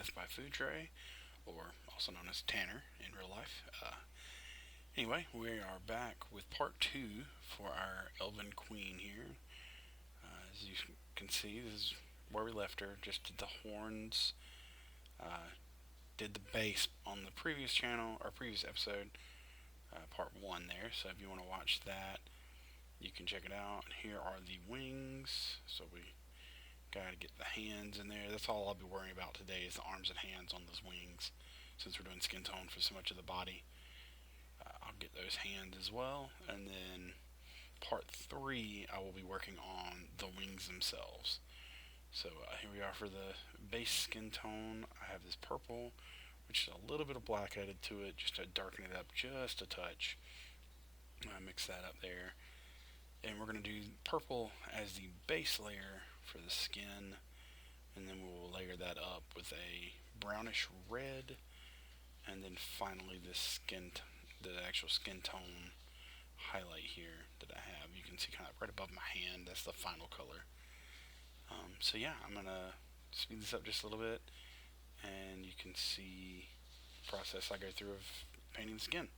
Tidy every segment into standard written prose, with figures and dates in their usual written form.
Death by Food Tray, or also known as Tanner in real life. Anyway, we are back with part two for our Elven Queen here. As you can see, this is where we left her. Just did the horns, did the base on the previous channel, or previous episode, part one there. So if you want to watch that, you can check it out. Here are the wings. So we gotta get the hands in there. That's all I'll be worrying about today is the arms and hands on those wings, since we're doing skin tone for so much of the body. I'll get those hands as well, and then part three I will be working on the wings themselves. So here we are for the base skin tone. I have this purple, which is a little bit of black added to it, just to darken it up just a touch. Mix that up there, and we're going to do purple as the base layer for the skin, and then we'll layer that up with a brownish red, and then finally the actual skin tone highlight here that I have. You can see kind of right above my hand. That's the final color. So yeah, I'm gonna speed this up just a little bit, and you can see the process I go through of painting the skin.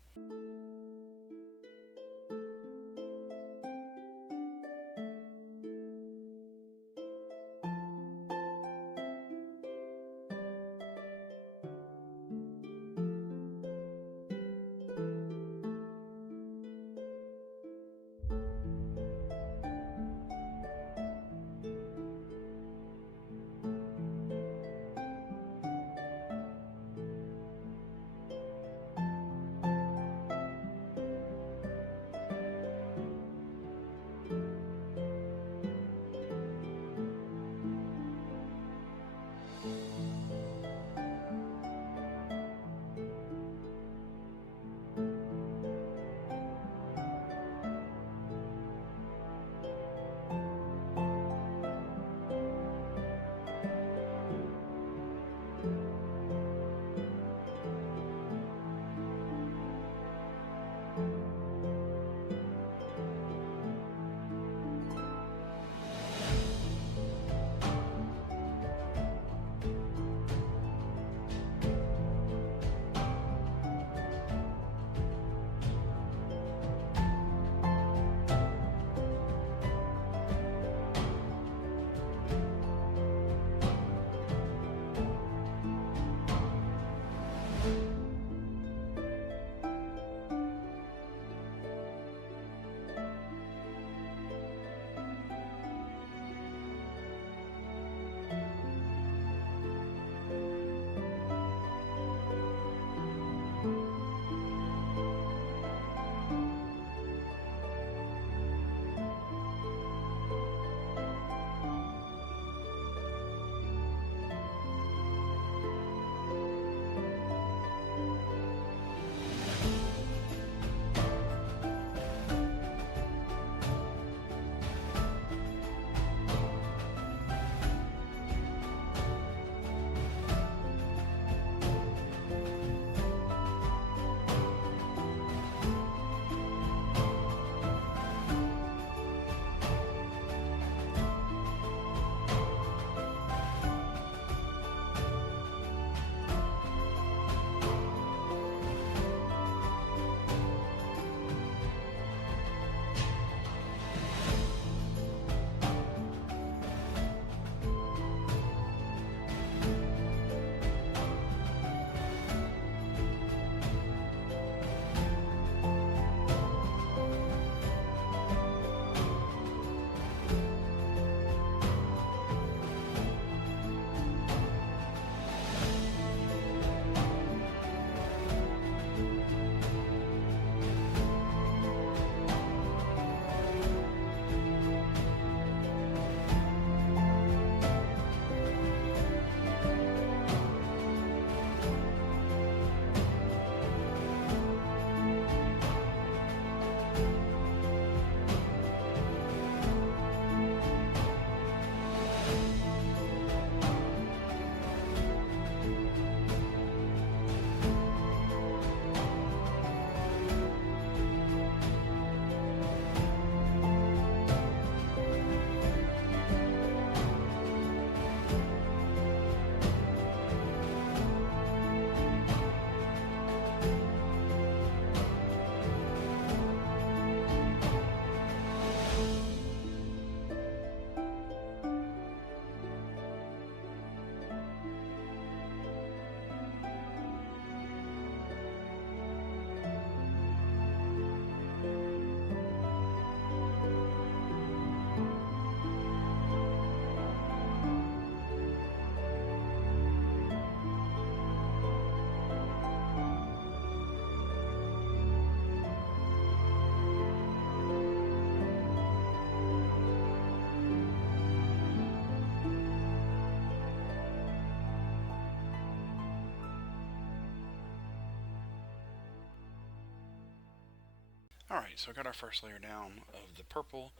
Alright, so I got our first layer down of the purple.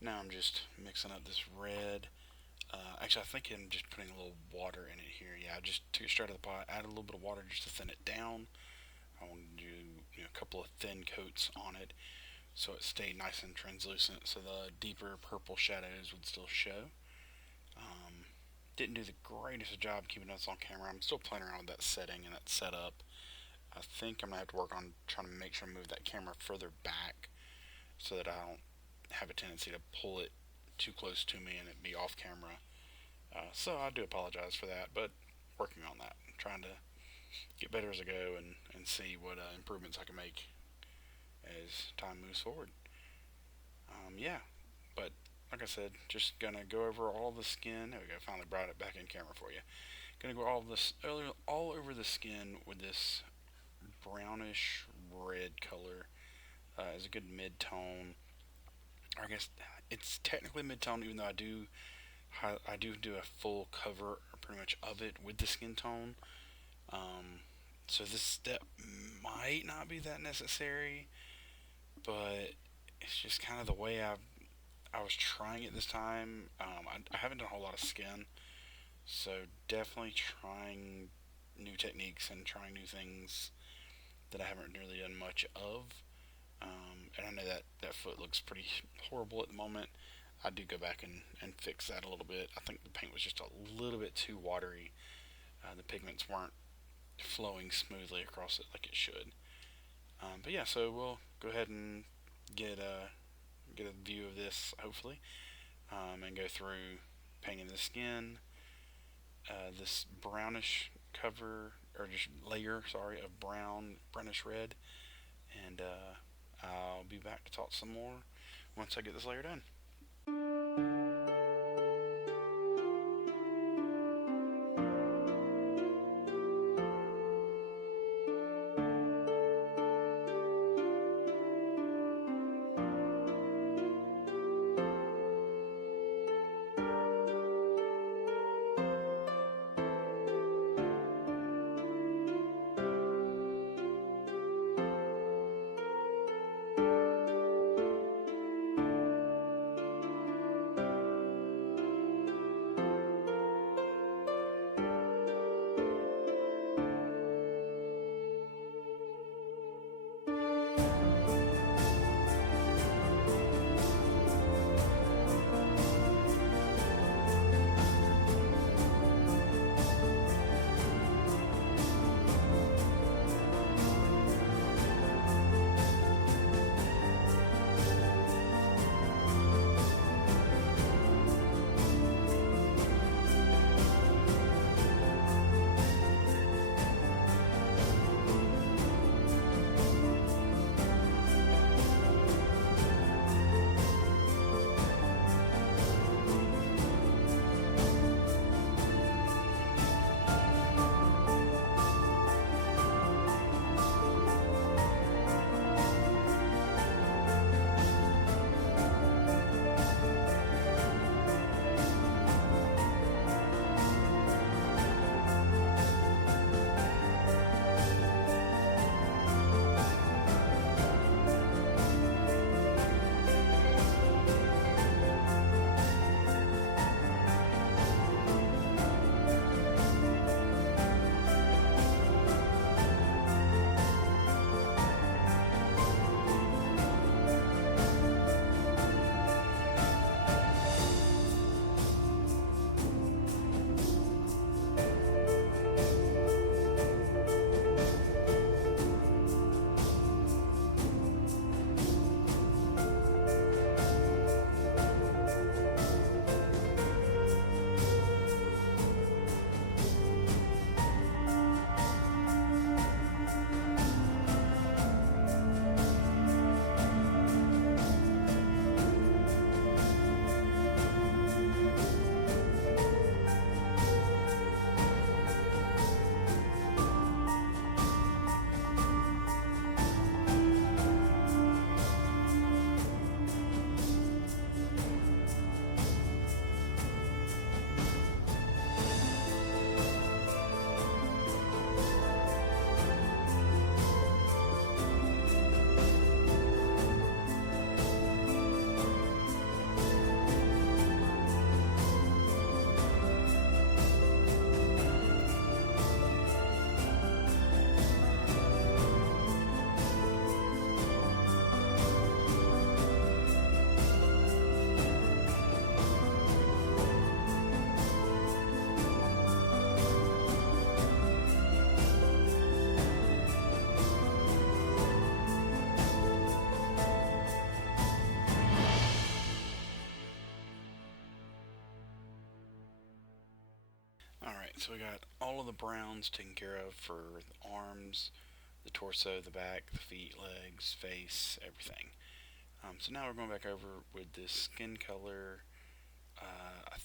Now I'm just mixing up this red. Actually, I think I'm just putting a little water in it here. Yeah, I just took it straight out of the pot, added a little bit of water just to thin it down. I wanted to do a couple of thin coats on it so it stayed nice and translucent so the deeper purple shadows would still show. Um, didn't do the greatest job keeping this on camera. I'm still playing around with that setting and that setup. I think I'm going to have to work on trying to make sure I move that camera further back so that I don't have a tendency to pull it too close to me and it be off camera. So I do apologize for that, but working on that. Trying to get better as I go and see what improvements I can make as time moves forward. Yeah, but like I said, just gonna go over all the skin. There we go. Finally brought it back in camera for you. Gonna go all over the skin with this brownish red color as a good mid tone. I guess it's technically mid tone, even though I do a full cover pretty much of it with the skin tone. Um, so this step might not be that necessary, but it's just kind of the way I was trying it this time. I haven't done a whole lot of skin, so definitely trying new techniques and trying new things that I haven't really done much of. And I know that foot looks pretty horrible at the moment. I do go back and fix that a little bit. I think the paint was just a little bit too watery. The pigments weren't flowing smoothly across it like it should. But yeah, so we'll go ahead and get a view of this hopefully, and go through painting the skin. This brownish cover or just layer, sorry, of brownish red, and I'll be back to talk some more once I get this layer done. so we got all of the browns taken care of for the arms, the torso, the back, the feet, legs, face, everything. So now we're going back over with this skin color. I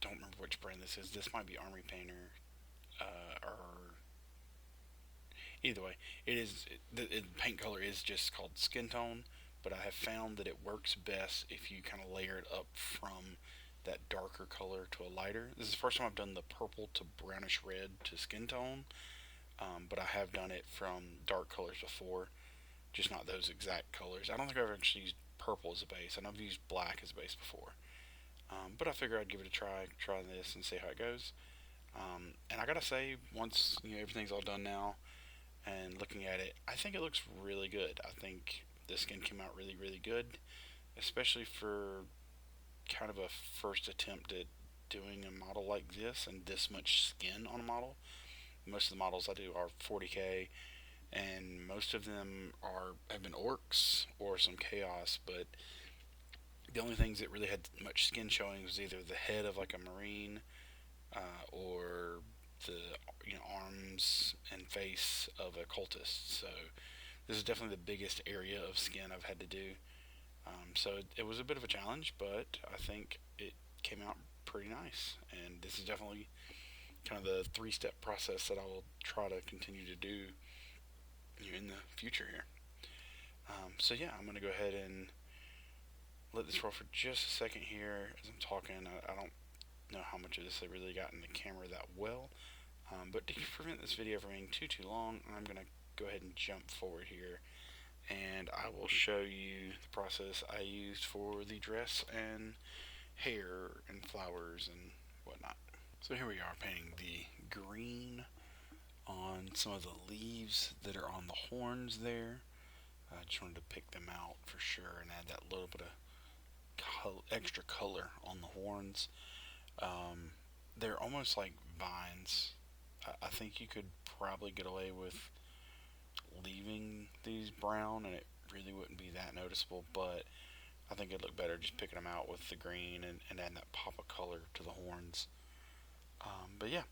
don't remember which brand this is. This might be Army Painter, or either way, the paint color is just called Skin Tone. But I have found that it works best if you kind of layer it up from that darker color to a lighter. This is the first time I've done the purple to brownish red to skin tone, but I have done it from dark colors before, just not those exact colors. I don't think I've actually used purple as a base, and I've used black as a base before. But I figured I'd give it a try this and see how it goes. And I gotta say, once everything's all done now, and looking at it, I think it looks really good. I think the skin came out really, really good, especially for kind of a first attempt at doing a model like this and this much skin on a model. Most of the models I do are 40k, and most of them have been orcs or some chaos. But the only things that really had much skin showing was either the head of like a marine, or the arms and face of a cultist. So this is definitely the biggest area of skin I've had to do. So it was a bit of a challenge, but I think it came out pretty nice. And this is definitely kind of the three-step process that I will try to continue to do in the future here. So yeah, I'm going to go ahead and let this roll for just a second here as I'm talking. I don't know how much of this I really got in the camera that well. But to prevent this video from being too long, I'm going to go ahead and jump forward here, and I will show you the process I used for the dress and hair and flowers and whatnot. So here we are painting the green on some of the leaves that are on the horns there. I just wanted to pick them out for sure and add that little bit of extra color on the horns. They're almost like vines. I think you could probably get away with leaving these brown and it really wouldn't be that noticeable, but I think it'd look better just picking them out with the green and adding that pop of color to the horns. But yeah,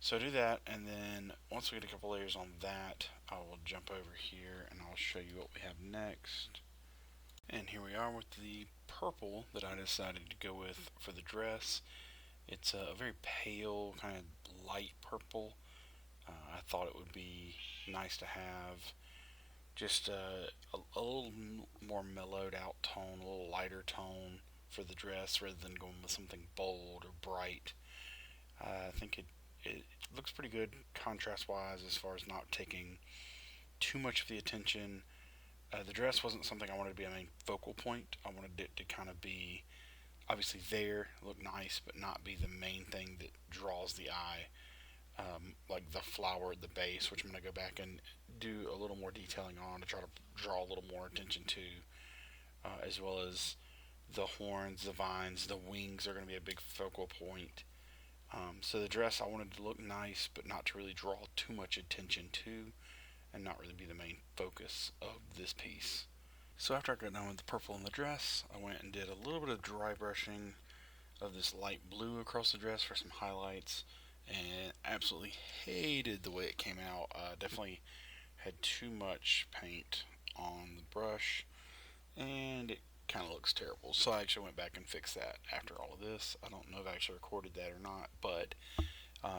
so do that, and then once we get a couple layers on that, I will jump over here and I'll show you what we have next. And here we are with the purple that I decided to go with for the dress. It's a very pale, kind of light purple. I thought it would be nice to have just a little more mellowed out tone, a little lighter tone for the dress rather than going with something bold or bright. I think it looks pretty good contrast wise as far as not taking too much of the attention. The dress wasn't something I wanted to be a main focal point. I wanted it to kind of be obviously there, look nice, but not be the main thing that draws the eye. Like the flower at the base, which I'm going to go back and do a little more detailing on to try to draw a little more attention to, as well as the horns, the vines, the wings are going to be a big focal point. So the dress I wanted to look nice, but not to really draw too much attention to, and not really be the main focus of this piece. So after I got done with the purple in the dress, I went and did a little bit of dry brushing of this light blue across the dress for some highlights, and absolutely hated the way it came out. Definitely had too much paint on the brush, and it kind of looks terrible. So I actually went back and fixed that after all of this. I don't know if I actually recorded that or not, but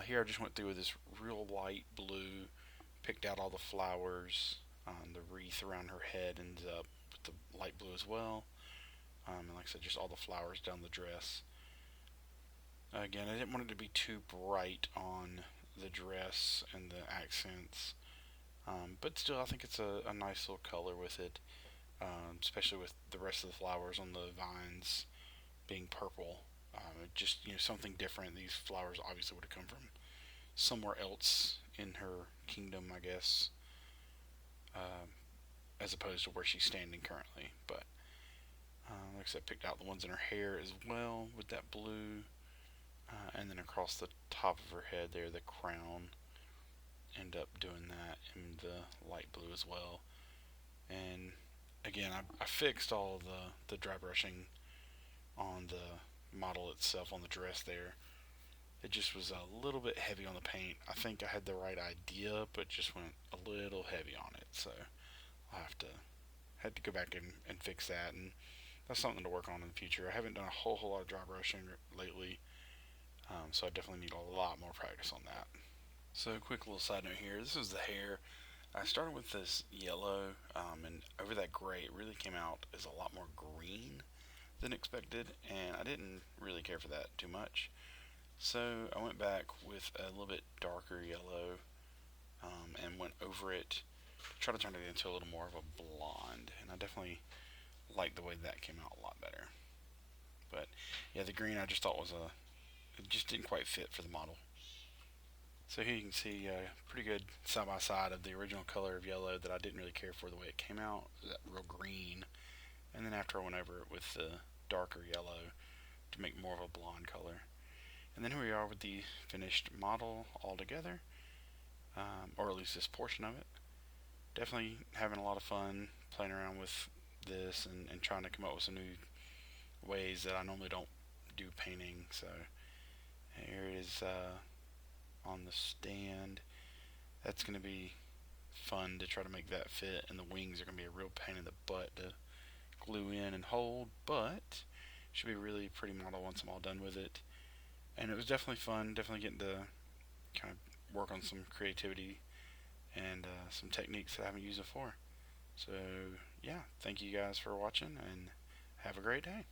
here I just went through with this real light blue, picked out all the flowers. The wreath around her head ends up with the light blue as well. And like I said, just all the flowers down the dress. Again, I didn't want it to be too bright on the dress and the accents, but still I think it's a nice little color with it, especially with the rest of the flowers on the vines being purple. Just something different. These flowers obviously would have come from somewhere else in her kingdom, I guess, as opposed to where she's standing currently. But like I said, picked out the ones in her hair as well with that blue. And then across the top of her head there, the crown, end up doing that in the light blue as well. And again, I fixed all the dry brushing on the model itself, on the dress there. It just was a little bit heavy on the paint. I think I had the right idea, but just went a little heavy on it. So I'll have to had to go back and fix that, and that's something to work on in the future. I haven't done a whole lot of dry brushing lately, so I definitely need a lot more practice on that. So, quick little side note here. This is the hair. I started with this yellow, and over that gray, it really came out as a lot more green than expected, and I didn't really care for that too much. So I went back with a little bit darker yellow, and went over it to try to turn it into a little more of a blonde, and I definitely like the way that came out a lot better. But yeah, the green I just thought was it just didn't quite fit for the model. So here you can see a pretty good side by side of the original color of yellow that I didn't really care for the way it came out, that real green, and then after I went over it with the darker yellow to make more of a blonde color. And then here we are with the finished model all together, or at least this portion of it. Definitely having a lot of fun playing around with this and trying to come up with some new ways that I normally don't do painting. So here it is on the stand. That's going to be fun to try to make that fit, and the wings are going to be a real pain in the butt to glue in and hold, but should be a really pretty model once I'm all done with it. And it was definitely fun, definitely getting to kind of work on some creativity and some techniques that I haven't used before. So, yeah, thank you guys for watching, and have a great day.